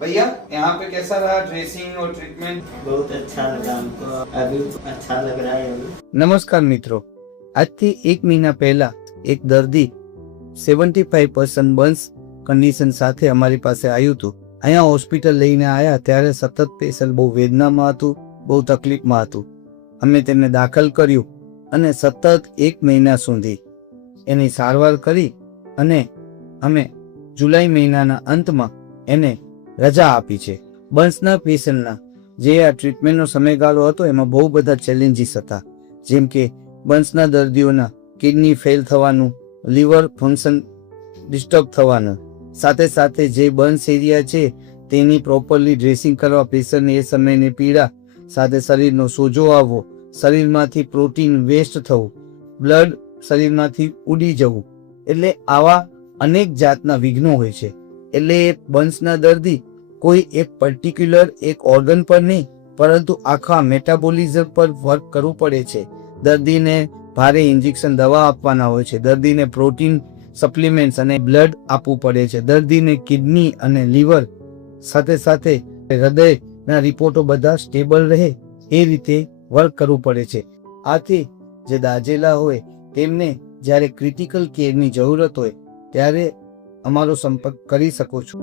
भैया यहाँ पे कैसा रहा ड्रेसिंग और ट्रीटमेंट? बहुत अच्छा लगा हमको, अभी अच्छा लग रहा है अभी। નમસ્કાર મિત્રો, આજથી 1 મહિના પહેલા એક દર્દી 75% બર્ન્સ કન્ડિશન સાથે અમારી પાસે આવ્યું હતું. અહીંયા હોસ્પિટલ લઈને આવ્યા ત્યારે સતત પેશન્ટ બહુ વેદનામાં હતું, બહુ તકલીફમાં હતું. અમે તેને દાખલ કર્યું અને સતત 1 મહિના સુધી એની સારવાર કરી અને અમે જુલાઈ મહિનાના અંતમાં એને રજા આપી છે. બર્ન્સના પેશન્ટના જે આ ટ્રીટમેન્ટનો સમયગાળો હતો એમાં બહુ બધા ચેલેન્જીસ હતા, જેમ કે બર્ન્સના દર્દીઓના કિડની ફેલ થવાનું, લીવર ફંક્શન ડિસ્ટર્બ થવાનું, સાથે સાથે જે બર્ન્સ એરિયા છે તેની પ્રોપરલી ડ્રેસિંગ કરવા પેશન્ટને એ સમયની પીડા, સાથે શરીરનો સોજો આવવો, શરીરમાંથી પ્રોટીન વેસ્ટ થવું, બ્લડ શરીરમાંથી ઉડી જવું, એટલે આવા અનેક જાતના વિઘ્નો હોય છે. એટલે બર્ન્સના દર્દી કોઈ એક પર્ટિક્યુલર એક ઓર્ગન પર નહીં પરંતુ આખા મેટાબોલિઝમ પર વર્ક કરવું પડે છે. દર્દીને ભારે ઇન્જેક્શન દવા આપવાના હોય છે, દર્દીને પ્રોટીન સપ્લિમેન્ટ્સ અને બ્લડ આપવું પડે છે, દર્દીને કિડની અને લીવર સાથે સાથે હૃદયના રિપોર્ટો બધા સ્ટેબલ રહે એ રીતે વર્ક કરવું પડે છે. આથી જે દાઝેલા હોય તેમને જ્યારે ક્રિટિકલ કેરની જરૂરત હોય ત્યારે અમારો સંપર્ક કરી શકો છો.